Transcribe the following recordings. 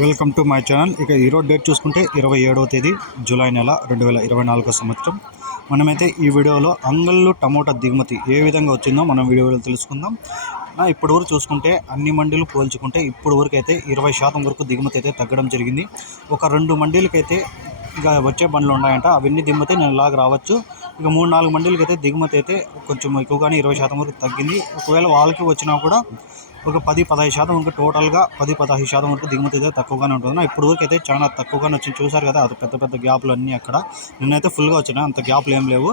Welcome to my channel. ఇక ఈరోజు date చూసుకుంటే 27వ తేదీ జూలై నెల 2024 సంవత్సరం. మనమైతే ఈ వీడియోలో అంగళ్ళు టమోటా దిగుమతి ఏ విధంగా వచ్చిందో మనం వీడియోలో తెలుసుకుందాం. ఇప్పుడు వరకు చూసుకుంటే అన్ని మండీలు పోల్చుకుంటే ఇప్పుడు వరకు అయితే 20% వరకు దిగుమతి అయితే తగ్గడం జరిగింది. ఒక 2 మండీలకైతే ఇక వచ్చే బండ్లు ఉన్నాయంట, అవన్నీ దిగుమతి నేను ఇలాగ రావచ్చు. ఇక 3-4 మండీలకి అయితే దిగుమతి అయితే కొంచెం ఎక్కువగానే 20% వరకు తగ్గింది. ఒకవేళ వాళ్ళకి వచ్చినా కూడా ఒక 10-15% వరకు టోటల్గా 10-15% వరకు దిగుమతి అయితే తక్కువగానే ఉంటుంది. ఇప్పుడు వరకు అయితే చాలా తక్కువగానే వచ్చింది. చూసారు కదా, అది పెద్ద పెద్ద గ్యాప్లు అన్నీ అక్కడ. నిన్నైతే ఫుల్గా వచ్చినాయి, అంత గ్యాప్లు ఏం లేవు.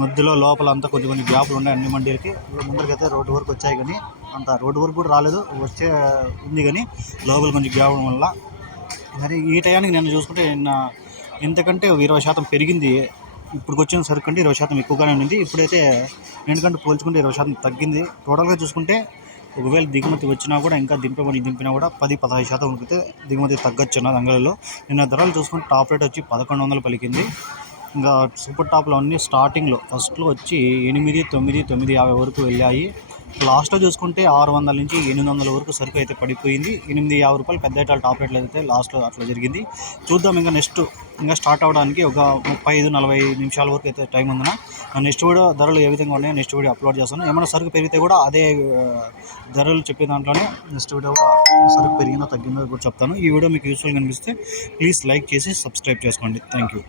మధ్యలో లోపల అంతా కొన్ని గ్యాప్లు ఉన్నాయి అన్ని మండీలకి. ముందరికైతే రోడ్డు వరకు వచ్చాయి, కానీ అంత రోడ్డు వరకు కూడా రాలేదు, వచ్చే ఉంది కానీ లోపల కొంచెం గ్యాప్ వల్ల. మరి ఈ టయానికి నేను చూసుకుంటే ఇంతకంటే 20% పెరిగింది. ఇప్పుడు వచ్చిన సరుకు అంటే 20% ఎక్కువగానే ఉంది. ఇప్పుడైతే ఎందుకంటే పోల్చుకుంటే 20% తగ్గింది. టోటల్గా చూసుకుంటే ఒకవేళ దిగుమతి వచ్చినా కూడా ఇంకా దింపినా కూడా 10-15% వరకు దిగుమతి తగ్గొచ్చు అన్నది అంగళ్ళలో. నిన్న ధరలు చూసుకుంటే టాప్ రేట్ వచ్చి 1100 పలికింది. ఇంకా సూపర్ టాప్లో అన్నీ స్టార్టింగ్లో ఫస్ట్లో వచ్చి 8-9-950 వరకు వెళ్ళాయి. లాస్ట్లో చూసుకుంటే 600 నుంచి 800 వరకు సరుకు అయితే పడిపోయింది. 850 రూపాయలు పెద్ద ఐటాలు టాప్ రేట్లు అయితే లాస్ట్లో అట్లా జరిగింది. చూద్దాం, ఇంకా స్టార్ట్ అవ్వడానికి ఒక 35-40 నిమిషాల వరకు అయితే టైం ఉందన్న. నెక్స్ట్ వీడియో ధరలు ఏ విధంగా ఉన్నాయో నెక్స్ట్ వీడియో అప్లోడ్ చేస్తాను. ఏమైనా సరుకు పెరిగితే కూడా అదే ధరలు చెప్పే దాంట్లోనే నెక్స్ట్ వీడియో సరుకు పెరిగిందో తగ్గిందో కూడా చెప్తాను. ఈ వీడియో మీకు యూస్ఫుల్గా అనిపిస్తే ప్లీజ్ లైక్ చేసి సబ్స్క్రైబ్ చేసుకోండి. Thank you.